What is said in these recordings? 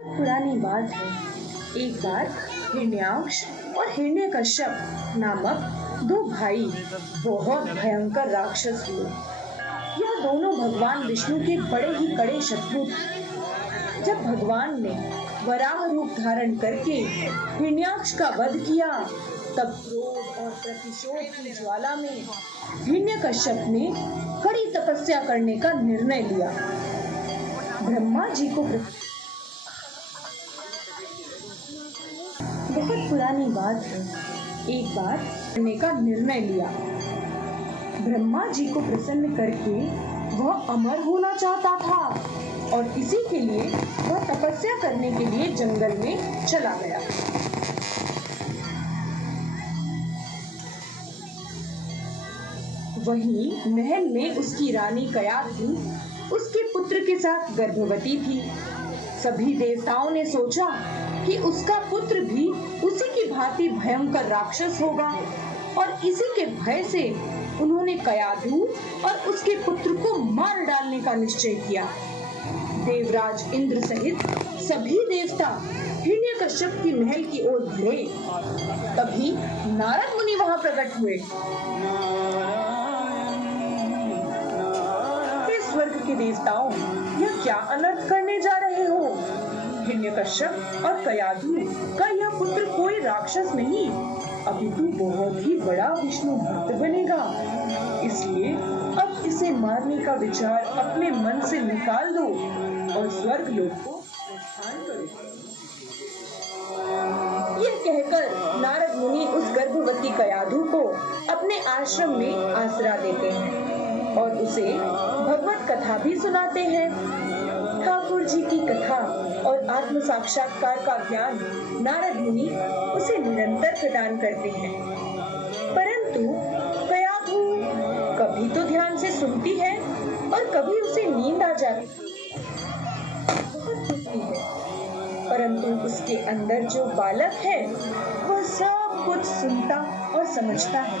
पुरानी बात है। एक बार हिरण्याक्ष और हिरण्यकश्यप नामक दो भाई बहुत भयंकर राक्षस हुए। यह दोनों भगवान विष्णु के बड़े ही कड़े शत्रु थे। जब भगवान ने वराह रूप धारण करके हिरण्याक्ष का वध किया, तब क्रोध और प्रतिशोध की ज्वाला में हिरण्यकश्यप ने कड़ी तपस्या करने का निर्णय लिया। ब्रह्मा जी को बहुत पुरानी बात है। एक बार करने का निर्णय लिया। ब्रह्मा जी को प्रसन्न करके वह अमर होना चाहता था और इसी के लिए वह तपस्या करने के लिए जंगल में चला गया। वहीं महल में उसकी रानी कयाधु उसके पुत्र के साथ गर्भवती थी। सभी देवताओं ने सोचा कि उसका पुत्र भी उसी की भांति भयंकर राक्षस होगा और इसी के भय से उन्होंने कयाधु और उसके पुत्र को मार डालने का निश्चय किया। देवराज इंद्र सहित सभी देवता हिरण्यकश्यप की महल की ओर बढ़े। तभी नारद मुनि वहां प्रकट हुए। हे स्वर्ग के देवताओं, यह क्या अनर्थ करने जा रहे हो? हिरण्यकश्यप और कयाधु का यह पुत्र कोई राक्षस नहीं, अपितु बहुत ही बड़ा विष्णु भक्त बनेगा। इसलिए अब इसे मारने का विचार अपने मन से निकाल दो और स्वर्ग लोक को प्रस्थान करो। यह कहकर नारद मुनि उस गर्भवती कयाधु को अपने आश्रम में आसरा देते हैं और उसे भगवत कथा भी सुनाते हैं। ठाकुर जी की कथा और आत्म साक्षात्कार का ज्ञान नारद मुनि उसे निरंतर प्रदान करते हैं। परंतु कयाधु कभी तो ध्यान से सुनती है और कभी उसे नींद आ जाती है, परंतु उसके अंदर जो बालक है वह सब कुछ सुनता और समझता है।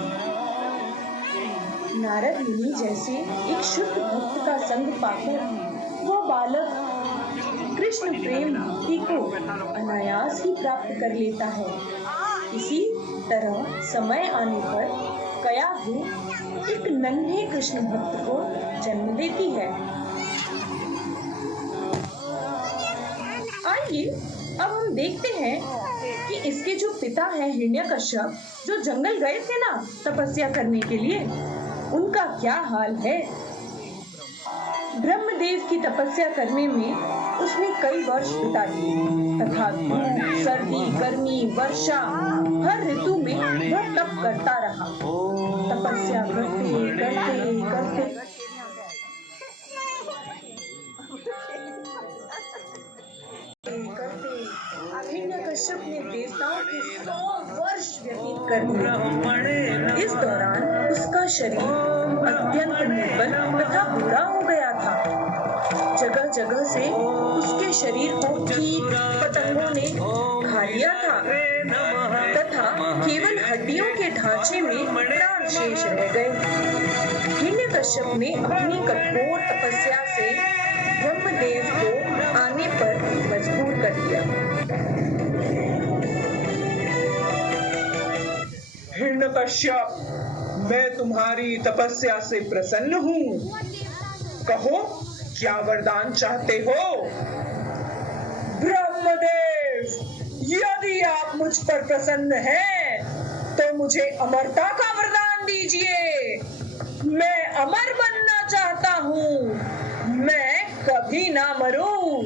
नारद मुनि जैसे एक शुद्ध भक्त का संग पाकर वह बालक कृष्ण प्रेम भक्ति को अनायास ही प्राप्त कर लेता है। इसी तरह समय आने पर कयाधु एक नन्हे कृष्ण भक्त को जन्म देती है। आइए अब हम देखते हैं कि इसके जो पिता हैं हिरण्यकश्यप, जो जंगल गए थे ना तपस्या करने के लिए, उनका क्या हाल है। ब्रह्मदेव की तपस्या करने में उसने कई वर्ष बिता दिए तथा धूप, सर्दी, गर्मी, वर्षा हर ऋतु में वह तप करता रहा। तपस्या करते करते करते हिरण्यकश्यप ने देवताओं के 100 वर्ष व्यतीत कर दिए। इस दौरान उसका शरीर अत्यंत निर्बल तथा बूढ़ा हो गया था। जगह जगह से उसके शरीर को कीट पतंगों ने खा लिया था तथा केवल हड्डियों के ढांचे में प्राण शेष रह गए। हिरण्यकश्यप ने अपनी कठोर तपस्या से ब्रह्मदेव को आने पर मजबूर कर दिया। हिरण्यकश्यप, मैं तुम्हारी तपस्या से प्रसन्न हूँ। कहो, क्या वरदान चाहते हो? ब्रह्मदेव, यदि आप मुझ पर प्रसन्न हैं, तो मुझे अमरता का वरदान दीजिए। मैं अमर बनना चाहता हूँ, मैं कभी ना मरूं।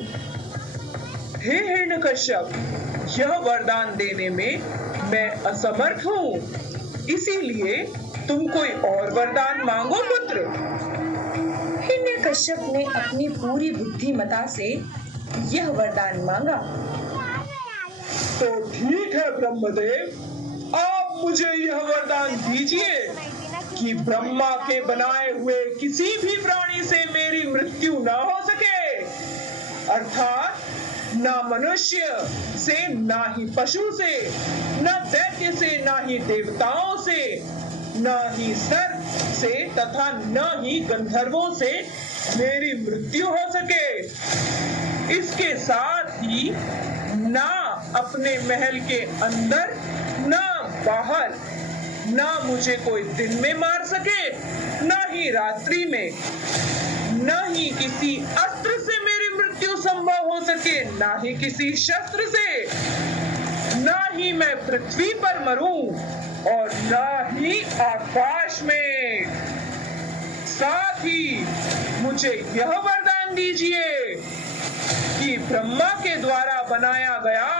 हे हिरण्यकश्यप, यह वरदान देने में मैं असमर्थ हूँ, इसीलिए तुम कोई और वरदान मांगो पुत्र। हिरण्यकश्यप ने अपनी पूरी बुद्धिमता से यह वरदान मांगा। तो ठीक है ब्रह्मदेव, आप मुझे यह वरदान दीजिए कि ब्रह्मा के बनाए हुए किसी भी प्राणी से मेरी मृत्यु न हो सके, अर्थात ना मनुष्य से, ना ही पशु से, न दैत्य से, ना ही देवताओं से, न ही सर्प से तथा न ही गंधर्वों से मेरी मृत्यु हो सके। इसके साथ ही ना अपने महल के अंदर ना बाहर, ना मुझे कोई दिन में मार सके ना ही रात्रि में, ना ही किसी अस्त्र से मेरी मृत्यु संभव हो सके, ना ही किसी शस्त्र से, ना ही मैं पृथ्वी पर मरूं और ना ही आकाश में। साथ ही मुझे यह वरदान दीजिए कि ब्रह्मा के द्वारा बनाया गया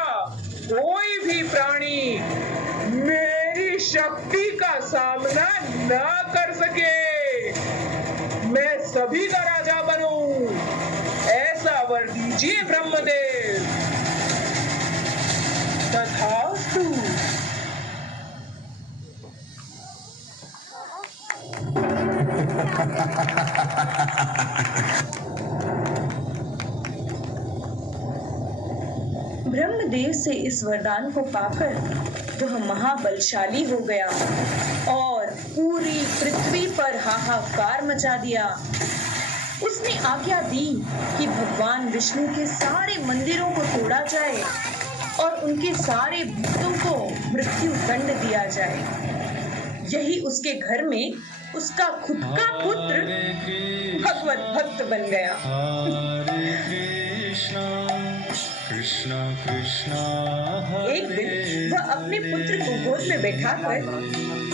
कोई भी प्राणी मेरी शक्ति का सामना ना कर सके, मैं सभी का राजा बनूं, ऐसा वर दीजिए ब्रह्मदेव। तथास्तु। ब्रह्मदेव से इस वरदान को पाकर वह महाबलशाली हो गया और पूरी पृथ्वी पर हाहाकार मचा दिया। उसने आज्ञा दी कि भगवान विष्णु के सारे मंदिरों को तोड़ा जाए और उनके सारे भक्तों को मृत्यु दंड दिया जाए। यही उसके घर में उसका खुद का पुत्र भगवत भक्त बन गया। कृष्णा कृष्णा। एक दिन वह अपने पुत्र को गोद में बैठाकर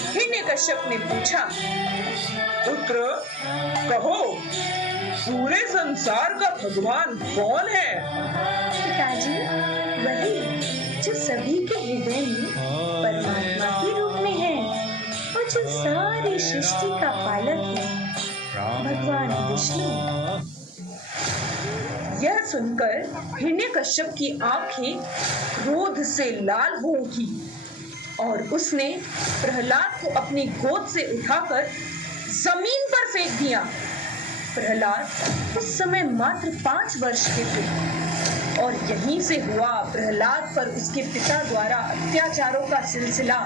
हिरण्यकश्यप ने पूछा, पुत्र कहो, पूरे संसार का भगवान कौन है? पिताजी, वही जो सभी के हृदय में परमात्मा के रूप में है और जो सारी सृष्टि का पालक है, भगवान विष्णु। यह सुनकर हिरण्यकश्यप की आंखें क्रोध से लाल हो उठी और उसने प्रहलाद को अपनी गोद से उठाकर जमीन पर फेंक दिया। प्रहलाद उस समय मात्र 5 वर्ष के थे और यहीं से हुआ प्रहलाद पर उसके पिता द्वारा अत्याचारों का सिलसिला।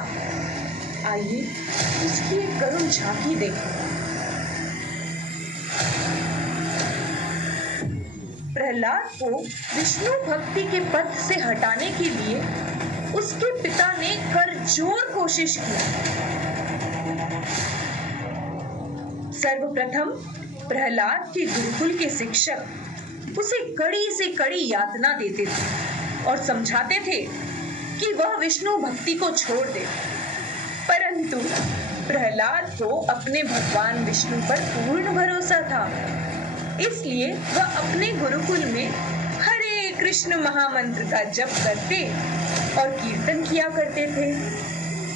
आइए उसकी एक करुण झांकी देखें। प्रहलाद को विष्णु भक्ति के पथ से हटाने के लिए उसके पिता ने करजोर कोशिश की। सर्वप्रथम प्रहलाद के गुरुकुल के शिक्षक उसे कड़ी से कड़ी यातना देते थे और समझाते थे कि वह विष्णु भक्ति को छोड़ दे, परंतु प्रहलाद को अपने भगवान विष्णु पर पूर्ण भरोसा था। इसलिए वह अपने गुरुकुल में हरे कृष्ण महामंत्र का जप करते और कीर्तन किया करते थे,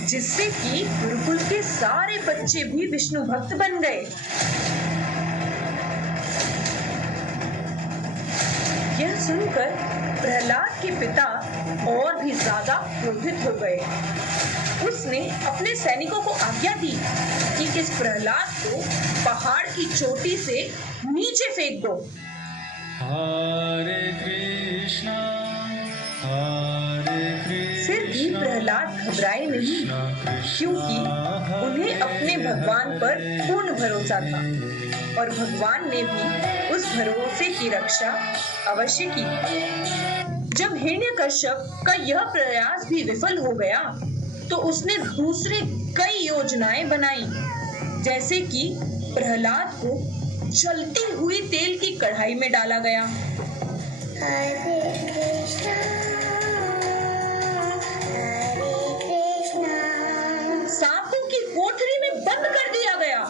जिससे कि गुरुकुल के सारे बच्चे भी विष्णु भक्त बन गए। यह सुनकर प्रहलाद के पिता और भी ज्यादा क्रोधित हो गए। उसने अपने सैनिकों को आज्ञा दी कि इस प्रहलाद को पहाड़ की चोटी से नीचे फेंक दो। हरे कृष्णा हरे कृष्णा। फिर भी प्रहलाद घबराए नहीं, क्योंकि उन्हें अपने भगवान पर पूर्ण भरोसा था और भगवान ने भी उस भरोसे की रक्षा अवश्य की। जब हिरण्यकश्यप का यह प्रयास भी विफल हो गया तो उसने दूसरे कई योजनाएं बनाई, जैसे कि प्रहलाद को जलती हुई तेल की कढ़ाई में डाला गया, हरे कृष्णा सांपों की कोठरी में बंद कर दिया गया,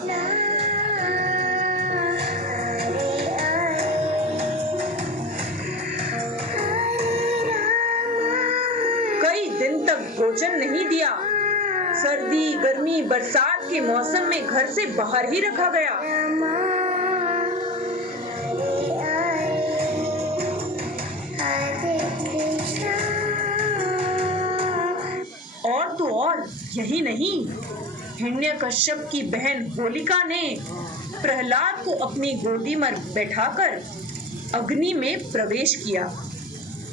कई दिन तक भोजन नहीं दिया, सर्दी गर्मी बरसात के मौसम में घर से बाहर ही रखा गया। और तो और यही नहीं, हिरण्यकश्यप की बहन होलिका ने प्रहलाद को अपनी गोदी में बैठाकर अग्नि में प्रवेश किया,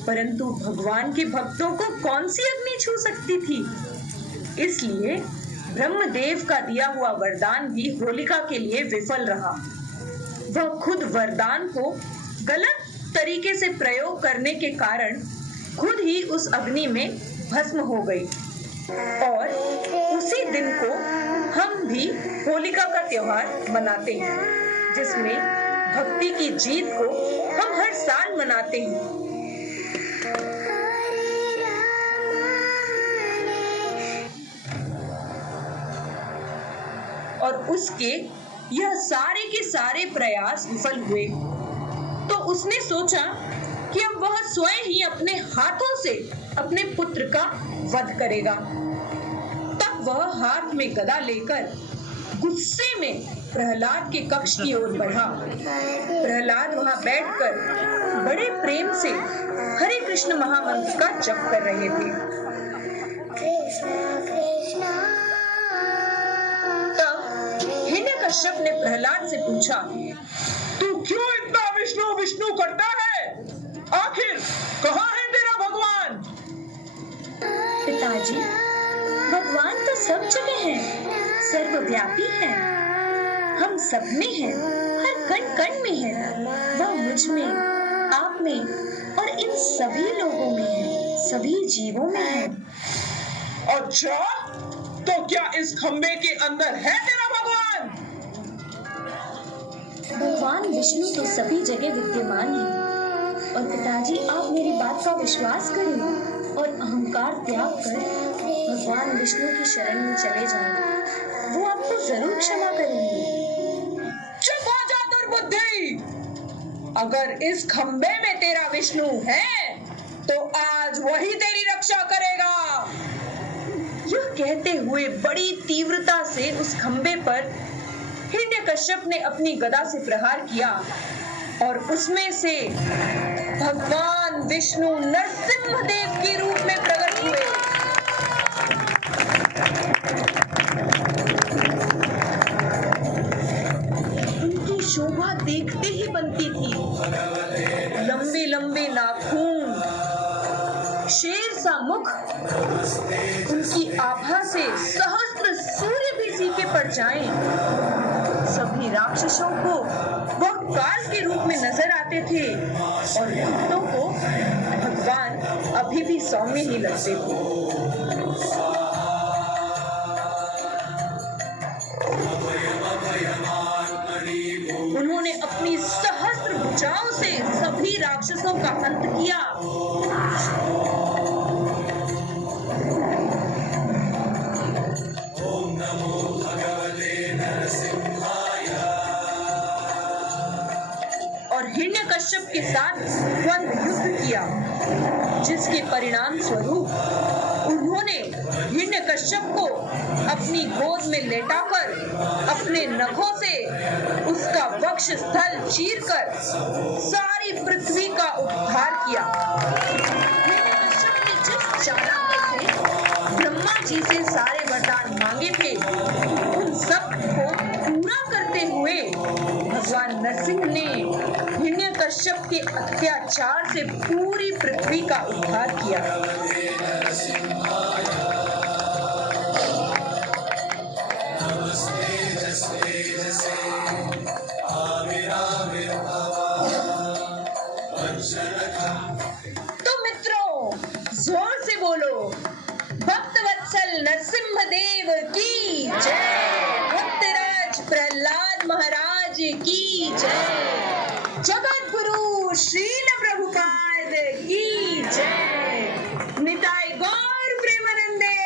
परंतु भगवान के भक्तों को कौन सी अग्नि छू सकती थी। इसलिए ब्रह्मदेव का दिया हुआ वरदान भी होलिका के लिए विफल रहा। वह खुद वरदान को गलत तरीके से प्रयोग करने के कारण खुद ही उस अग्नि में भस्म हो गई। और उसी दिन को हम भी होलिका का त्योहार मनाते हैं, जिसमें भक्ति की जीत को हम हर साल मनाते हैं। और उसके यह सारे के सारे प्रयास विफल हुए, तो उसने सोचा कि अब वह स्वयं ही अपने हाथों से अपने पुत्र का वध करेगा। तब वह हाथ में गदा लेकर गुस्से में प्रहलाद के कक्ष की ओर बढ़ा। प्रहलाद वहां बैठकर बड़े प्रेम से हरे कृष्ण महामंत्र का जप कर रहे थे। कश्यप ने प्रहलाद से पूछा, तू क्यों इतना विष्णु विष्णु करता है? आखिर कहाँ है तेरा भगवान? पिताजी, भगवान तो सब जगह है, सर्वव्यापी है, हम सब में है, हर कण कण में है। वह मुझ में, आप में और इन सभी लोगों में है, सभी जीवों में है। अच्छा, तो क्या इस खंबे के अंदर है तेरा भगवान? भगवान विष्णु तो सभी जगह विद्यमान है। और पिताजी, आप मेरी बात का विश्वास करें और अहंकार त्याग कर भगवान विष्णु की शरण में चले जाएं। वो आपको जरूर क्षमा करेंगे। चुप हो जा दुर्बुद्धि! अगर इस खंबे में तेरा विष्णु है, तो आज वही तेरी रक्षा करेगा। यह कहते हुए बड़ी तीव्रता से उस खंबे पर हिरण्यकश्यप ने अपनी गदा से प्रहार किया और उसमें से भगवान विष्णु नरसिंहदेव के रूप में प्रकट हुए। उनकी शोभा देखते ही बनती थी। लंबे लंबे नाखून, शेर सा मुख, उनकी आभा से सहस्त्र सूर्य भी फीके पड़ जाएं। सभी राक्षसों को वह काल के रूप में नजर आते थे और भक्तों को भगवान अभी भी सौम्य ही लगते थे। उन्होंने अपनी सहस्त्र भुजाओं से सभी राक्षसों का अंत किया। और हिरण्यकश्यप के साथ द्वंद्व युद्ध किया, जिसके परिणाम स्वरूप उन्होंने हिरण्यकश्यप को अपनी गोद में लेटाकर अपने नखों से उसका वक्ष स्थल चीरकर सारी पृथ्वी का उद्धार किया। हिरण्यकश्यप ने जिस चालाकी से ब्रह्मा जी से सारे वरदान मांगे थे, उन सब को पूरा करते हुए भगवान नरसिंह ने हिरण्यकश्यप के अत्याचार से पूरी पृथ्वी का उद्धार किया। तो मित्रों, जोर से बोलो, भक्तवत्सल नरसिंहदेव की जय, भक्तराज प्रहलाद महाराज की जय, जगत गुरु श्रील प्रभुपाद की जय, निताय गौर प्रेमानंदे।